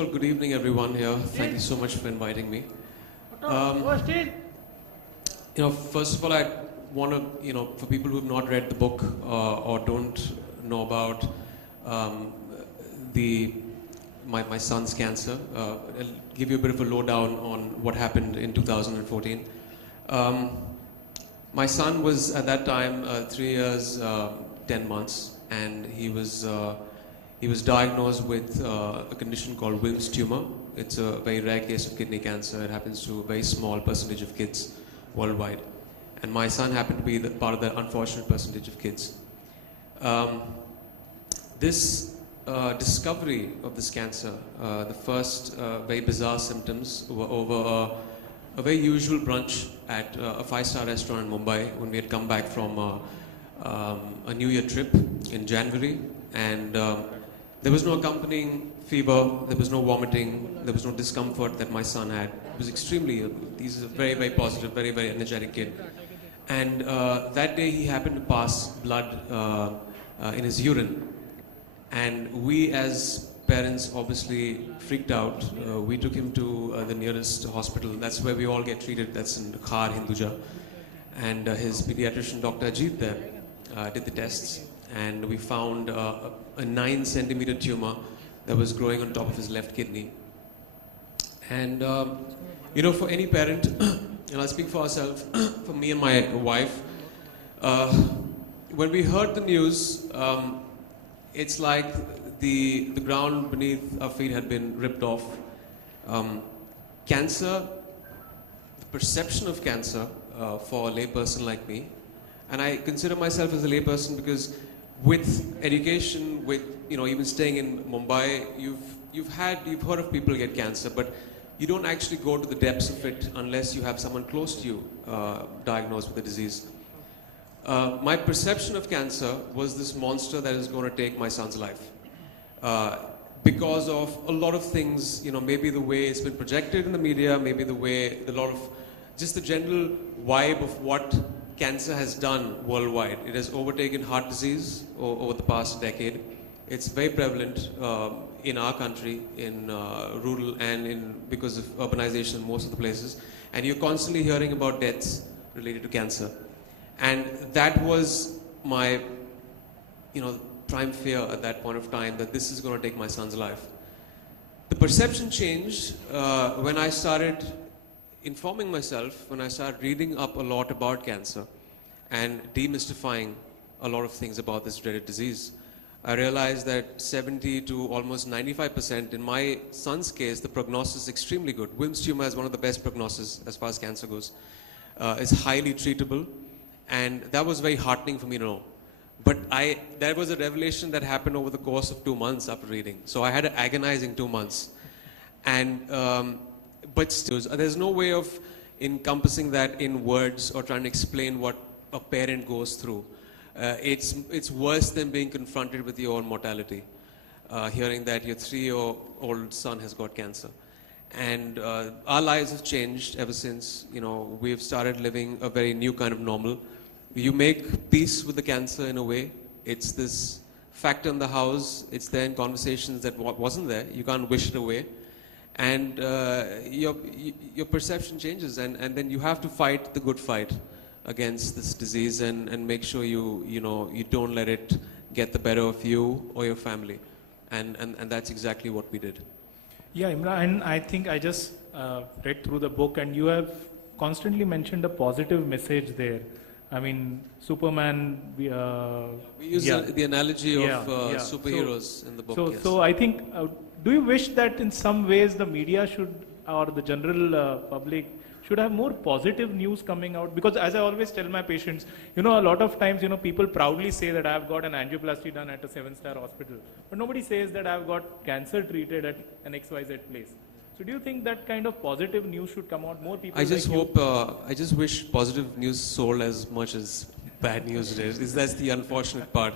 all, good evening everyone here. Thank you so much for inviting me. First of all, I want to, for people who have not read the book or don't know about my son's cancer, I'll give you a bit of a lowdown on what happened in 2014. My son was at that time 3 years, 10 months, and he was diagnosed with a condition called Wilms tumor. It's a very rare case of kidney cancer. It happens to a very small percentage of kids worldwide. And my son happened to be part of that unfortunate percentage of kids. This discovery of this cancer, the first very bizarre symptoms were over a very usual brunch at a 5-star restaurant in Mumbai when we had come back from a New Year trip in January. And there was no accompanying fever, there was no vomiting, there was no discomfort that my son had. He was extremely, he's a very, very positive, very, very energetic kid. And that day he happened to pass blood in his urine. And we as parents obviously freaked out. We took him to the nearest hospital. That's where we all get treated. That's in Khar, Hinduja. And his pediatrician, Dr. Ajit there, did the tests. And we found a 9-centimeter tumor that was growing on top of his left kidney. And, for any parent, and I'll speak for ourselves, for me and my wife, when we heard the news, it's like the ground beneath our feet had been ripped off. Cancer, the perception of cancer for a layperson like me, and I consider myself as a layperson because with education, with even staying in Mumbai, you've heard of people get cancer, but you don't actually go to the depths of it unless you have someone close to you diagnosed with the disease. My perception of cancer was this monster that is going to take my son's life. Because of a lot of things, maybe the way it's been projected in the media, maybe the way just the general vibe of what cancer has done worldwide. It has overtaken heart disease over the past decade. It's very prevalent in our country, in rural and because of urbanization in most of the places. And you're constantly hearing about deaths related to cancer. And that was my, prime fear at that point of time, that this is going to take my son's life. The perception changed when I started informing myself, when I started reading up a lot about cancer and demystifying a lot of things about this dreaded disease. I realized that 70 to almost 95%, in my son's case, the prognosis is extremely good. Wilms tumor has one of the best prognosis as far as cancer goes. It's highly treatable, and that was very heartening for me to know. But there was a revelation that happened over the course of 2 months after reading. So I had an agonizing 2 months. And, but still, there's no way of encompassing that in words or trying to explain what a parent goes through. It's worse than being confronted with your own mortality, hearing that your 3-year-old son has got cancer. And our lives have changed ever since. We've started living a very new kind of normal. You make peace with the cancer in a way. It's this factor in the house. It's there in conversations that wasn't there. You can't wish it away. And your perception changes, and then you have to fight the good fight against this disease and make sure you don't let it get the better of you or your family. And that's exactly what we did. Yeah, Emraan, and I think I just read through the book, and you have constantly mentioned a positive message there. I mean, Superman. We use the analogy of superheroes in the book. So I think, do you wish that in some ways the media should, or the general public, should have more positive news coming out? Because as I always tell my patients, a lot of times, people proudly say that I've got an angioplasty done at a 7-star hospital, but nobody says that I've got cancer treated at an XYZ place. So do you think that kind of positive news should come out? More people. I just wish positive news sold as much as bad news is. That's the unfortunate part.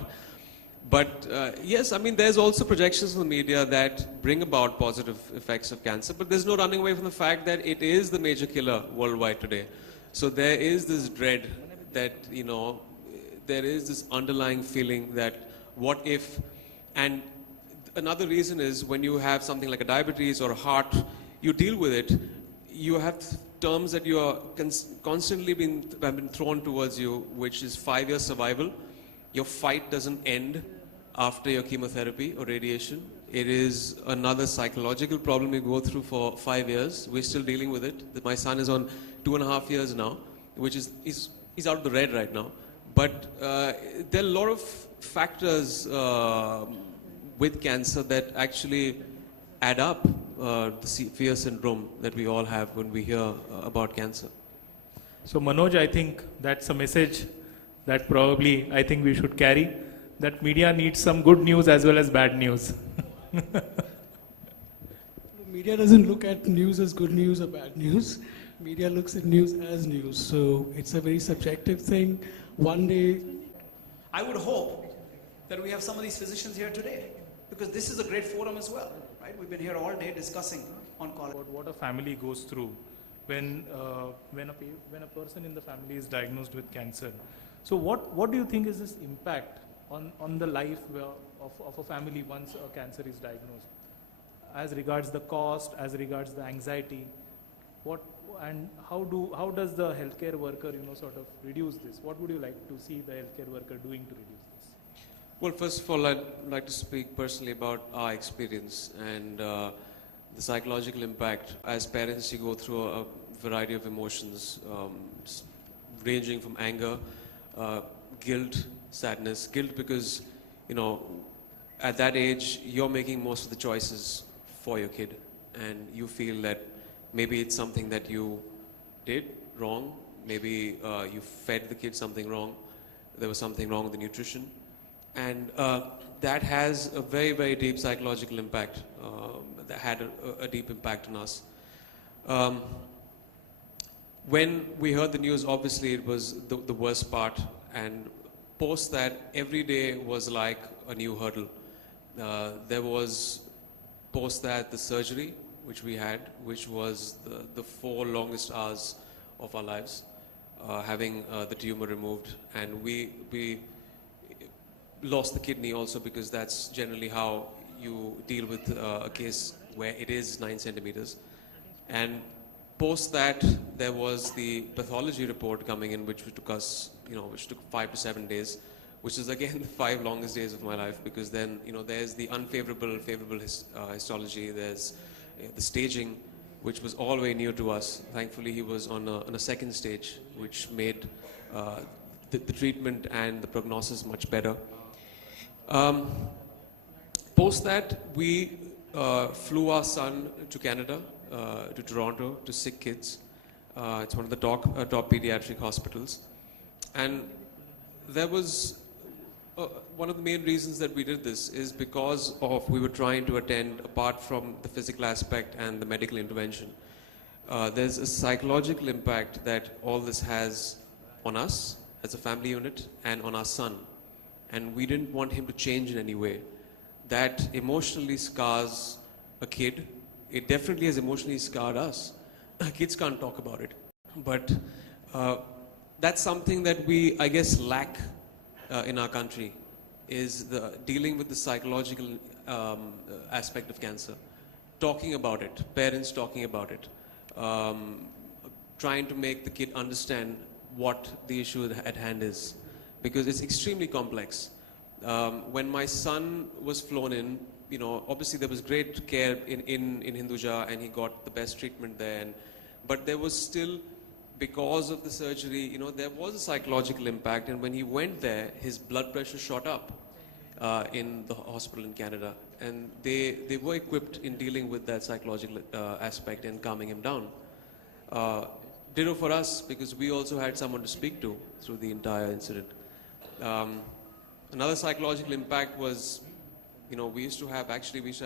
But yes, I mean, there's also projections in the media that bring about positive effects of cancer, but there's no running away from the fact that it is the major killer worldwide today. So there is this dread that, there is this underlying feeling that what if, and another reason is when you have something like a diabetes or a heart, you deal with it. You have terms that you are constantly have been thrown towards you, which is 5 years survival. Your fight doesn't end after your chemotherapy or radiation. It is another psychological problem you go through for 5 years. We're still dealing with it. My son is on 2.5 years now, which is he's out of the red right now. But there are a lot of factors with cancer that actually add up the fear syndrome that we all have when we hear about cancer. So Manoj, I think that's a message that probably I think we should carry, that media needs some good news as well as bad news. Media doesn't look at news as good news or bad news. Media looks at news as news. So it's a very subjective thing. One day, I would hope that we have some of these physicians here today, because this is a great forum as well, right? We've been here all day discussing on colorectal. What a family goes through when a person in the family is diagnosed with cancer. So what do you think is this impact on the life of a family once a cancer is diagnosed, as regards the cost, as regards the anxiety? How does the healthcare worker sort of reduce this? What would you like to see the healthcare worker doing to reduce this? Well, first of all, I'd like to speak personally about our experience and the psychological impact. As parents, you go through a variety of emotions, ranging from anger, guilt, sadness. Guilt because, at that age, you're making most of the choices for your kid, and you feel that maybe it's something that you did wrong, maybe you fed the kid something wrong, there was something wrong with the nutrition, and that has a very, very deep psychological impact, that had a deep impact on us. When we heard the news, obviously it was the worst part, and post that, every day was like a new hurdle. There was post that the surgery, which we had, which was the 4 longest hours of our lives, having the tumor removed, and we lost the kidney also, because that's generally how you deal with a case where it is 9 centimeters. And post that, there was the pathology report coming in, which took us, which took 5 to 7 days, which is again the 5 longest days of my life, because then, there's the favorable histology, there's the staging, which was all very new to us. Thankfully, he was on a second stage, which made the treatment and the prognosis much better. Post that, we flew our son to Canada, to Toronto, to Sick Kids. It's one of the top pediatric hospitals. And there was one of the main reasons that we did this is because we were trying to attend, apart from the physical aspect and the medical intervention, there's a psychological impact that all this has on us as a family unit and on our son. And we didn't want him to change in any way. That emotionally scars a kid. It definitely has emotionally scarred us. Kids can't talk about it. But that's something that we, I guess, lack in our country, is dealing with the psychological aspect of cancer. Talking about it, parents talking about it, trying to make the kid understand what the issue at hand is, because it's extremely complex. When my son was flown in, obviously there was great care in Hinduja, and he got the best treatment there. But there was still, because of the surgery, there was a psychological impact. And when he went there, his blood pressure shot up in the hospital in Canada. And they were equipped in dealing with that psychological aspect and calming him down. Ditto for us, because we also had someone to speak to through the entire incident. Another psychological impact was, we used to have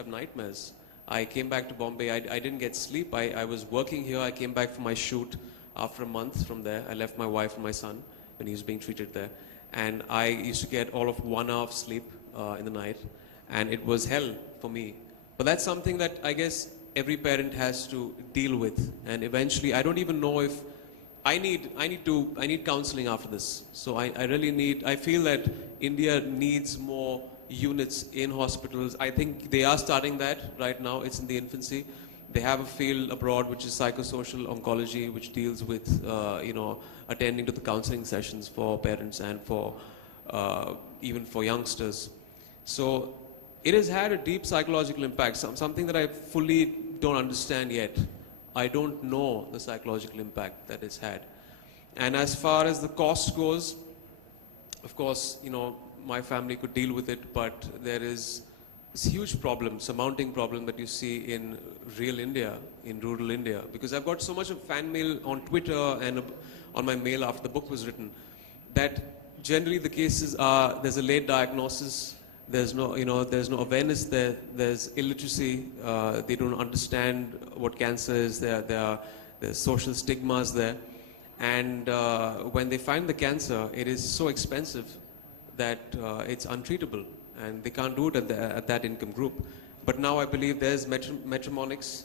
nightmares. I came back to Bombay. I didn't get sleep. I was working here. I came back from my shoot after a month from there. I left my wife and my son when he was being treated there. And I used to get all of 1 hour of sleep in the night. And it was hell for me. But that's something that I guess every parent has to deal with. And eventually, I don't even know if I need counseling after this. So I feel that India needs more units in hospitals. I think they are starting that right now. It's in the infancy. They have a field abroad which is psychosocial oncology, which deals with, attending to the counseling sessions for parents and for even for youngsters. So it has had a deep psychological impact, something that I fully don't understand yet. I don't know the psychological impact that it's had. And as far as the cost goes, of course, my family could deal with it, but there is this huge problem, surmounting problem that you see in real India, in rural India, because I've got so much of fan mail on Twitter and on my mail after the book was written, that generally the cases are, there's a late diagnosis, there's no awareness there, there's illiteracy, they don't understand what cancer is, there's social stigmas there, and when they find the cancer, it is so expensive that it's untreatable, and they can't do it at that income group. But now I believe there's metronomics,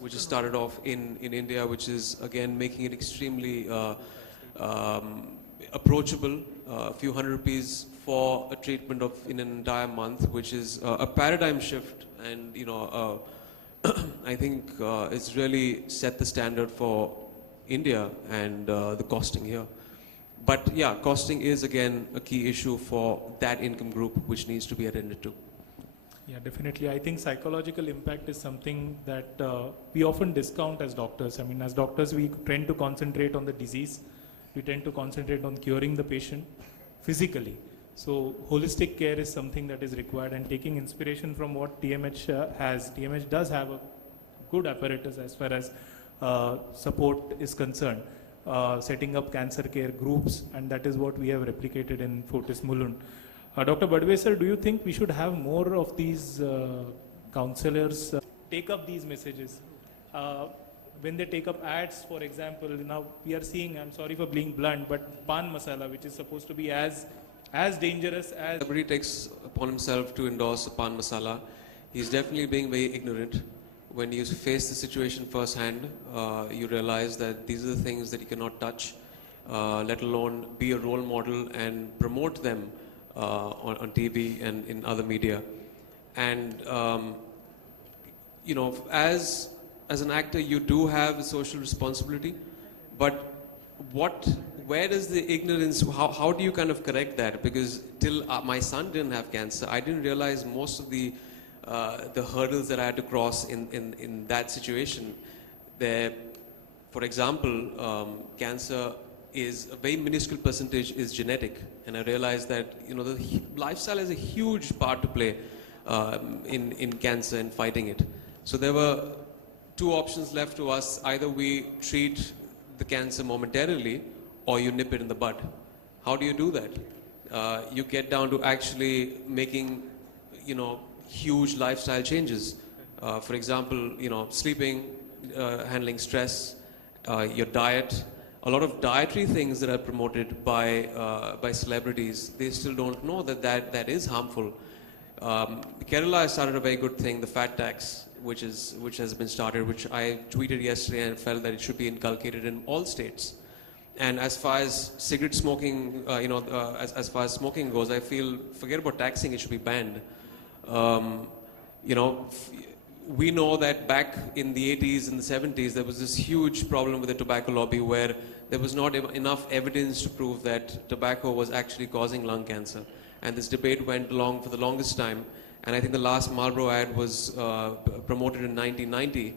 which has started off in India, which is again making it extremely approachable. A few hundred rupees for a treatment in an entire month, which is a paradigm shift, and I think it's really set the standard for India and the costing here. But yeah, costing is again a key issue for that income group, which needs to be attended to. Yeah, definitely. I think psychological impact is something that we often discount as doctors. I mean, as doctors, we tend to concentrate on the disease. We tend to concentrate on curing the patient physically. So holistic care is something that is required, and taking inspiration from what TMH has. TMH does have a good apparatus as far as support is concerned, setting up cancer care groups, and that is what we have replicated in Fortis Mulund. Dr. Badwe sir, do you think we should have more of these counselors take up these messages? When they take up ads, for example, now we are seeing, I'm sorry for being blunt, but pan masala, which is supposed to be as dangerous as... Somebody takes upon himself to endorse a pan masala. He's definitely being very ignorant. When you face the situation firsthand, you realize that these are the things that you cannot touch, let alone be a role model and promote them on TV and in other media. And, as an actor, you do have a social responsibility, but where does the ignorance, how do you kind of correct that? Because till my son didn't have cancer, I didn't realize most of the hurdles that I had to cross in that situation. There, for example, cancer is a very minuscule percentage is genetic, and I realized that the lifestyle has a huge part to play in cancer and fighting it. So there were two options left to us: either we treat the cancer momentarily, or you nip it in the bud. How do you do that? You get down to actually making, huge lifestyle changes. For example, sleeping, handling stress, your diet. A lot of dietary things that are promoted by celebrities, they still don't know that is harmful. Kerala has started a very good thing, the fat tax, which has been started, which I tweeted yesterday and felt that it should be inculcated in all states. And as far as cigarette smoking, as far as smoking goes, I feel, forget about taxing, it should be banned. We know that back in the 80s and the 70s, there was this huge problem with the tobacco lobby where there was not enough evidence to prove that tobacco was actually causing lung cancer. And this debate went along for the longest time. And I think the last Marlboro ad was promoted in 1990.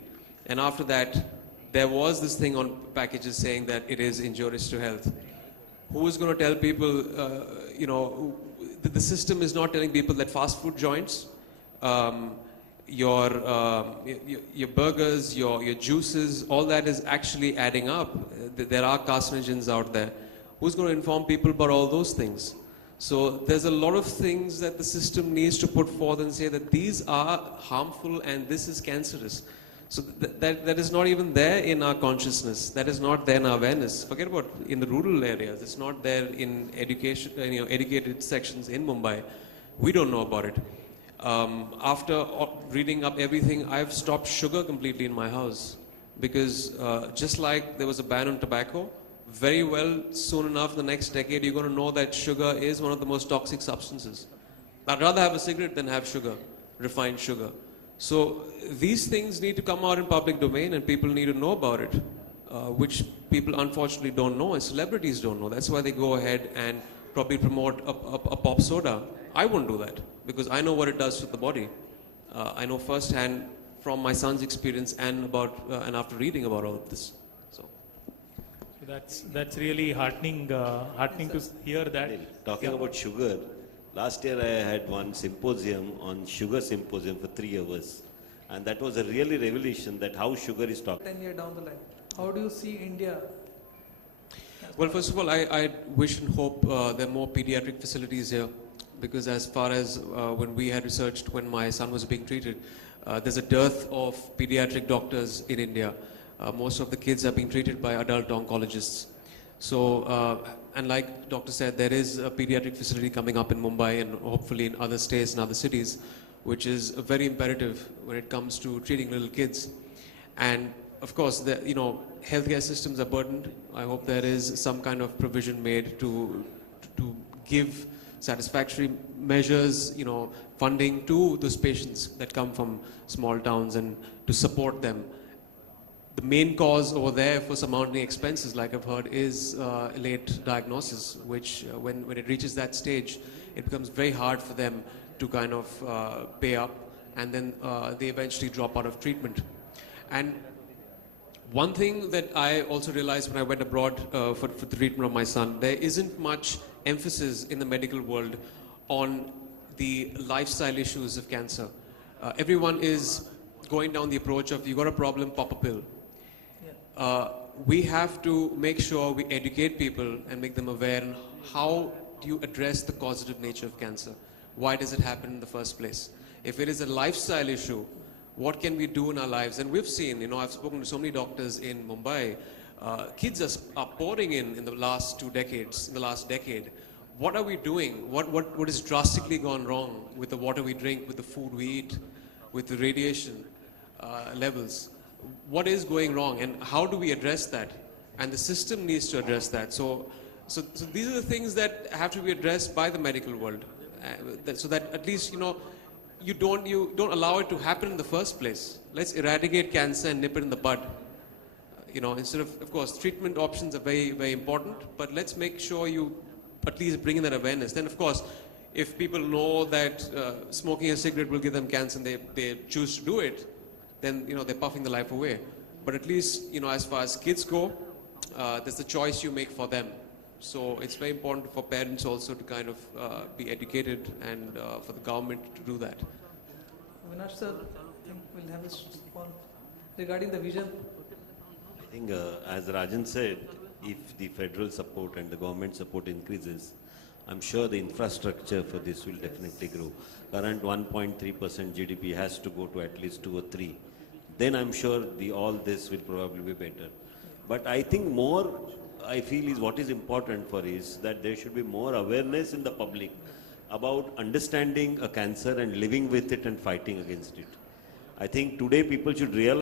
And after that, there was this thing on packages saying that it is injurious to health. Who is going to tell people, the system is not telling people that fast food joints, your burgers, your juices, all that is actually adding up. There are carcinogens out there. Who's going to inform people about all those things? So there's a lot of things that the system needs to put forth and say that these are harmful and this is cancerous. So that is not even there in our consciousness. That is not there in our awareness. Forget about in the rural areas. It's not there in education, educated sections in Mumbai. We don't know about it. After reading up everything, I've stopped sugar completely in my house because just like there was a ban on tobacco, very well soon enough the next decade you're going to know that sugar is one of the most toxic substances. I'd rather have a cigarette than have sugar, refined sugar. So these things need to come out in public domain and people need to know about it, which people unfortunately don't know and celebrities don't know. That's why they go ahead and probably promote a pop soda. I won't do that because I know what it does to the body. I know firsthand from my son's experience and and after reading about all of this. So That's really heartening to hear that. Talking about sugar, last year I had one symposium on sugar symposium for 3 hours. And that was a really revelation that how sugar is talked. 10 years down the line, how do you see India? well, first of all, I wish and hope there are more pediatric facilities here, because as far as when we had researched when my son was being treated, there's a dearth of pediatric doctors in India. Most of the kids are being treated by adult oncologists. So, and like doctor said, there is a pediatric facility coming up in Mumbai and hopefully in other states and other cities, which is very imperative when it comes to treating little kids. And of course, healthcare systems are burdened. I hope there is some kind of provision made to give satisfactory measures, funding to those patients that come from small towns and to support them. The main cause over there for surmounting expenses, like I've heard, is late diagnosis, which when it reaches that stage, it becomes very hard for them to kind of pay up, and then they eventually drop out of treatment. And one thing that I also realized when I went abroad for the treatment of my son, there isn't much emphasis in the medical world on the lifestyle issues of cancer. Everyone is going down the approach of, you got a problem, pop a pill. We have to make sure we educate people and make them aware on how do you address the causative nature of cancer. Why does it happen in the first place? If it is a lifestyle issue, what can we do in our lives? And we've seen, I've spoken to so many doctors in Mumbai. Kids are pouring in the last 2 decades, in the last decade. What are we doing? What has drastically gone wrong with the water we drink, with the food we eat, with the radiation levels? What is going wrong, and how do we address that? And the system needs to address that. So these are the things that have to be addressed by the medical world, so that at least you don't allow it to happen in the first place. Let's eradicate cancer and nip it in the bud. Instead of course, treatment options are very, very important, but let's make sure you at least bring in that awareness. Then, of course, if people know that smoking a cigarette will give them cancer and they choose to do it, then they're puffing the life away. But at least as far as kids go, there's the choice you make for them. So it's very important for parents also to kind of be educated, and for the government to do that. Avinash sir, I think we'll have this one regarding the vision. I think as Rajan said, if the federal support and the government support increases, I'm sure the infrastructure for this will definitely grow. Current 1.3% GDP has to go to at least 2 or 3. Then I'm sure all this will probably be better. But I think more, I feel is what is important for is that there should be more awareness in the public about understanding a cancer and living with it and fighting against it. I think today people should realize